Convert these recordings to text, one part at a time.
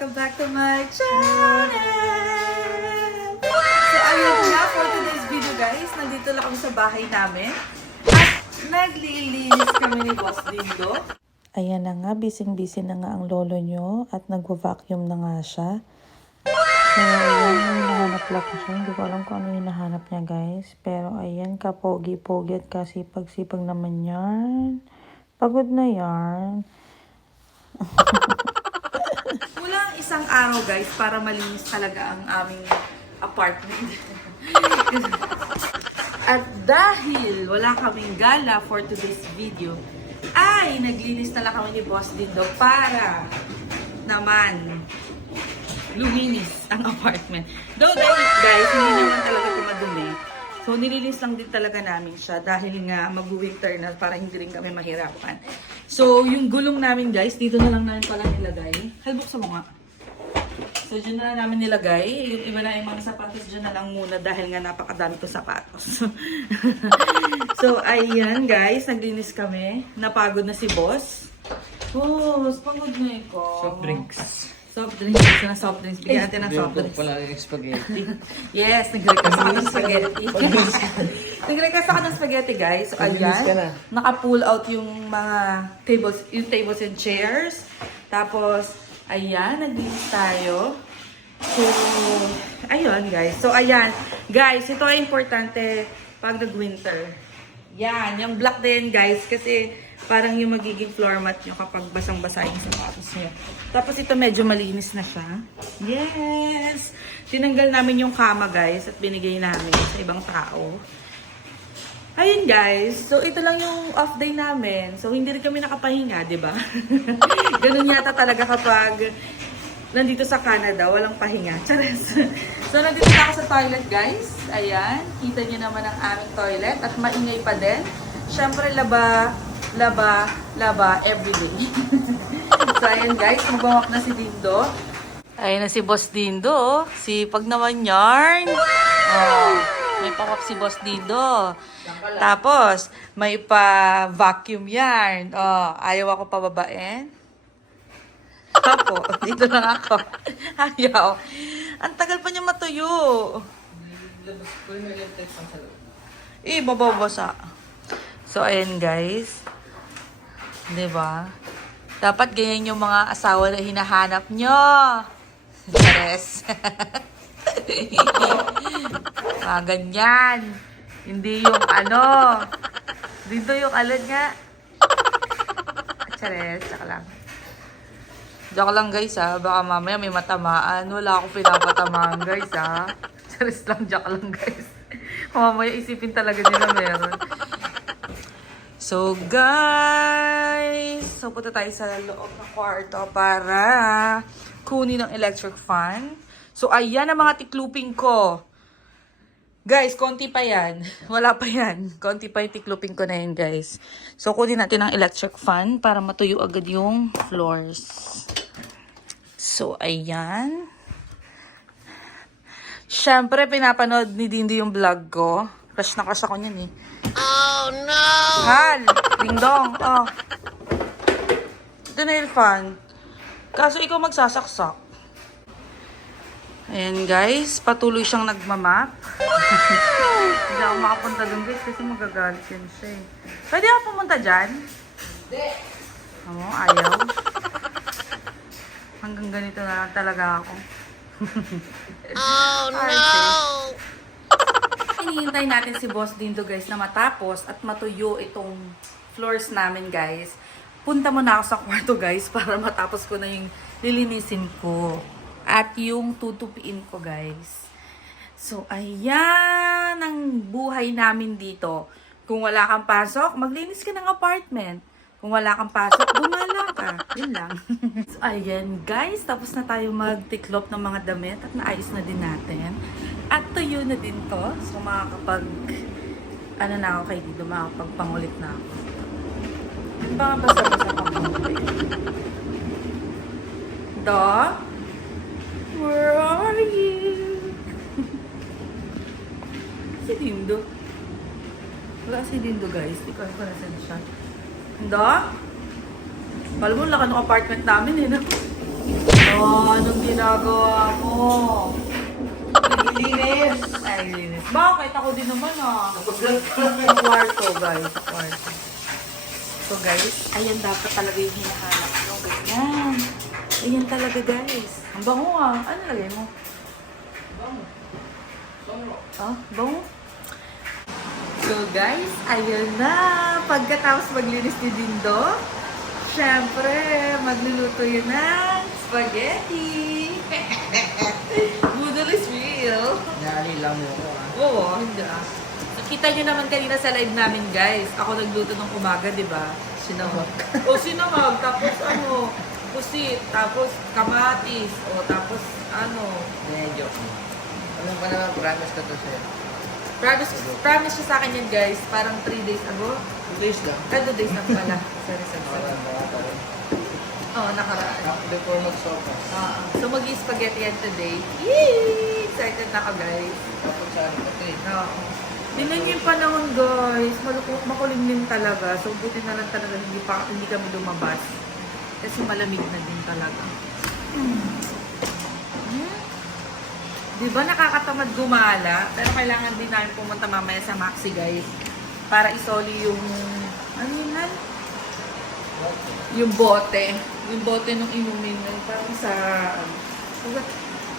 Welcome back to my channel! So ayun nga, for today's video guys, nandito lang kami sa bahay namin at naglilinis kami ni Boss Dindo. Ayan na nga, busy-busy na nga ang lolo nyo at nagvo-vacuum na nga siya. So, ayan, hinahanap lang ko siya. Hindi ko alam kung ano hinahanap niya guys. Pero ayan, kapogi-pogi at kasipag-sipag naman yan. Pagod na yan. Kulang isang araw guys para malinis talaga ang aming apartment. At dahil wala kaming gala for today's video, ay naglinis na lang kami ni Boss Dindo para naman luminis ang apartment. Though guys, hindi naman talaga ito madumi. So nilinis lang din talaga namin siya dahil nga mag-winter na para hindi rin kami mahirapan. So yung gulong namin guys, dito na lang namin pala nilagay. Halbuksan mo nga. So dyan na lang namin nilagay. Yung iba na yung mga sapatos dyan na lang muna dahil nga napakadami ko sapatos. So ayan guys, naglinis kami. Napagod na si Boss. Boss, pagod na ikaw. Soft drinks. Soft drinks. Gusto na soft drinks. Bigyan natin ng soft drinks. Pala yung spaghetti. Yes, nag-request ako ng spaghetti. Nag-request ako ng spaghetti, guys. So, ayan. Naka-pull out yung mga tables and chairs. Tapos, ayan, naglinis tayo. So, ayun, guys. So, ayan. Guys, ito ay importante pag nag-winter. Yan, yung black din, guys. Kasi, parang yung magiging floor mat nyo kapag basang-basa yung sapatos nyo. Tapos ito medyo malinis na siya. Yes! Tinanggal namin yung kama guys at binigay namin sa ibang tao. Ayun guys. So ito lang yung off day namin. So hindi rin kami nakapahinga, di ba? Ganun yata talaga kapag nandito sa Canada, walang pahinga. Charas! So nandito na ako sa toilet guys. Ayan. Kita nyo naman ang aming toilet at maingay pa din. Siyempre laba everyday. So, ayan guys, magwawak na si Dindo. Ayan na si Boss Dindo. Sipag naman yarn. Oh, may pawak si Boss Dindo. Tapos, may pa-vacuum yarn. Oh, ayaw ako pababain. Tapos, dito lang ako. Ayaw. Ang tagal pa niya matuyo. Bababasa. So, ayan guys. Diba? Dapat ganyan yung mga asawa na hinahanap nyo. Chares. Ganyan. Hindi yung ano. Dito yung alad nga. Chares. Tsaka lang. Joke lang guys ha. Baka mamaya may matamaan. Wala akong pinapatamaan guys ha. Chares lang. Joke lang guys. Mamaya isipin talaga nila meron. So guys, so punta tayo sa loob ng kwarto para kunin ang electric fan. So ayan ang mga tikluping ko. Guys, konti pa yan. Wala pa yan. Konti pa yung tikluping ko na yan guys. So kunin natin ang electric fan para matuyo agad yung floors. So ayan. Siyempre pinapanood ni Dindo yung vlog ko. Crush na crush ako niyan eh. Oh no! Hal! Ding dong! Oh. Ito na yung fan. Kaso ikaw magsasaksak. Ayan guys, patuloy siyang nagmamap. Hindi ako makapunta dun guys kasi magagalit yan siya eh. Pwede ako pumunta dyan? Hindi. Ayaw. Hanggang ganito na lang talaga ako. Oh no! Hinihintay natin si Boss Dindo guys na matapos at matuyo itong floors namin guys. Punta muna ako sa kwarto guys para matapos ko na yung lilinisin ko. At yung tutupiin ko guys. So ayan ang buhay namin dito. Kung wala kang pasok, maglinis ka ng apartment. Kung wala kang pasok, gumala ka. Yun lang. So ayan guys, tapos na tayo magtiklop ng mga damit at naayos na din natin. At tuyo na din to. So makakapag, ano na ako kay dito, makakapagpangulit na ako. Baka basa-basa pangulit. Do? Where are you? Si Dindo. Wala si Dindo guys. Di ko alam kung nasan siya. Do? Alam mo, laki ng apartment namin eh. No? Oh, anong ginagawa mo? Linis! Ay, linis. Bakit? Ako din naman ah. Kwarto, guys. Kwarto. So, guys, ayan dapat talaga yung hinahanap mo. Ganyan. Ayan talaga, guys. Ang bango ah. Ano lagay mo? Ah, bango? So, guys, ayan na. Pagkatapos maglinis ni Dindo, syempre, magluluto yun ng spaghetti. Budol is real. Nali lang mo ko ah. Oo, hindi ah. Nakita nyo naman kanina sa live namin, guys. Ako nagluto ng umaga, di ba? Sinawag. O sinamag, tapos ano, pusit, tapos kamatis, o tapos ano. Medyo. Alam pa naman, promise ko to sa'yo. Promise siya sa akin yan, guys. Parang 3 days ago. 2 days lang. 2 days na pala. Sorry. Oo, nakaraan. Before mag-sopa. So, mag-spaghetti yan today. Yee! Excited na ako, guys. Tapos sa ano ito eh. Oo. Tingnan niyo yung panahon, guys. Makulimlim talaga. So, buti na lang talaga hindi kami lumabas. Kasi malamig na din talaga. Diba nakakatamad gumala? Pero kailangan din namin pumunta mamaya sa Maxi, guys. Para isoli yung... Ano yun, Han? Yung bote. Yung bote nung inumin. Parang sa...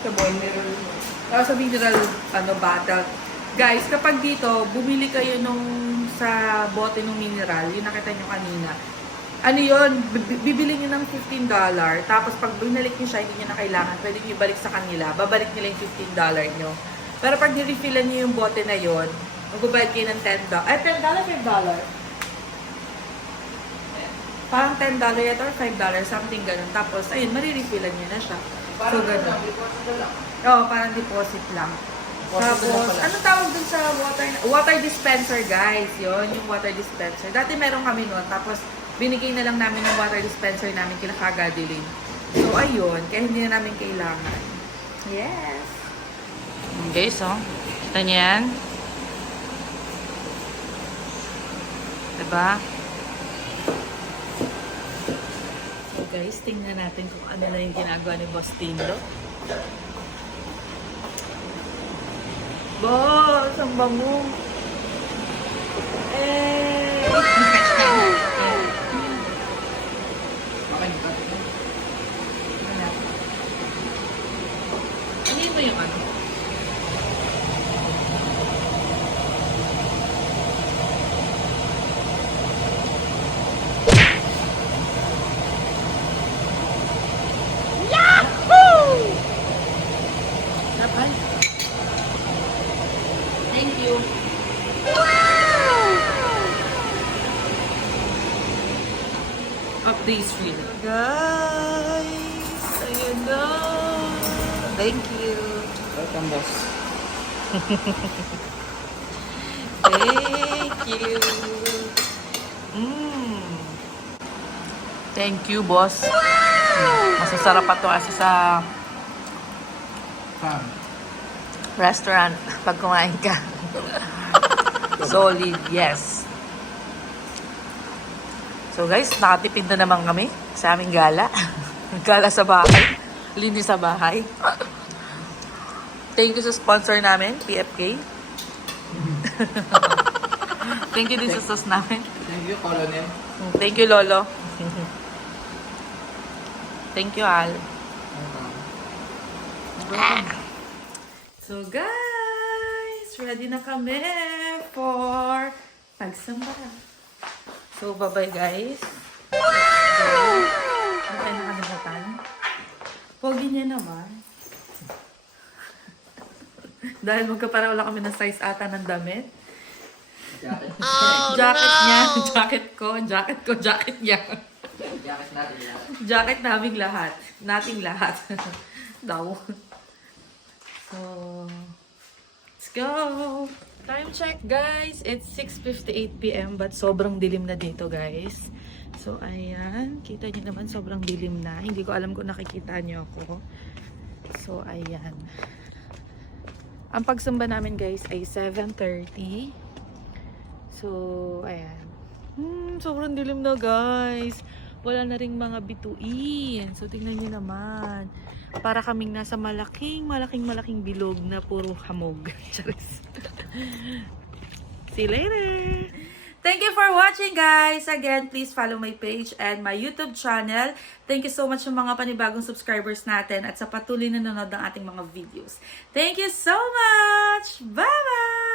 Sa mineral. Sa mineral bottle. Guys, kapag dito, bumili kayo nung sa bote ng mineral, yung nakita nyo kanina. Ano yun? Bibili nyo ng $15. Tapos pag binalik nyo siya, hindi nyo na kailangan. Pwede nyo ibalik sa kanila. Babalik nila yung $15 nyo. Pero pag nirefillan nyo yung bote na yun, magbabayad kayo ng $10. Ay, $10, $5. Parang $10 yata or $5, something ganun. Tapos, ayun, marirefillan nyo na siya. So, ganun. Oo, parang deposit lang. Tapos, anong tawag dun sa water dispenser, guys? Yun, yung water dispenser. Dati meron kami nun. Tapos, binigay na lang namin yung water dispenser namin kila Kagadiling. So, ayun. Kaya hindi na namin kailangan. Yes. Guys, oh. Kita niyo yan? Diba? So, guys, tingnan natin kung ano na yung ginagawa ni Boss Tindo. Boss, ang bango. Eh! Wala. Ano mo yung ano? Yahoo! Napal. Thank you. Of this reel. Guys, ayun na. Thank you. Welcome, boss. Thank you. Thank you, boss. Masasarap pa to kasi sa restaurant pag kumain ka. Solid, yes. So guys, nakatipid na naman kami sa aming gala. Gala sa bahay. Linis sa bahay. Thank you sa sponsor namin, PFK. Thank you din sa sauce namin. Thank you, Colonel. Thank you, Lolo. Thank you, Al. So guys, ready na kami for pagsamba. So, bye-bye guys. Wow! Ano tayo nakalimutan? Pogi niya naman. Dahil magkapareho lang kami ng size ata ng damit. Jacket. Jacket niya, jacket ko, jacket niya. Jacket natin lang. Jacket naming lahat. Nating lahat. Daw. So, let's go! Time check, guys. It's 6:58 PM but sobrang dilim na dito, guys. So, ayan. Kita niyo naman, sobrang dilim na. Hindi ko alam kung nakikita niyo ako. So, ayan. Ang pagsamba namin, guys, ay 7:30. So, ayan. Sobrang dilim na, guys. Wala na ring mga bituin. So, tingnan niyo naman. Para kaming nasa malaking bilog na puro hamog. Charis. See you later! Thank you for watching, guys! Again, please follow my page and my YouTube channel. Thank you so much sa mga panibagong subscribers natin at sa patuloy na nanonood ng ating mga videos. Thank you so much! Bye-bye!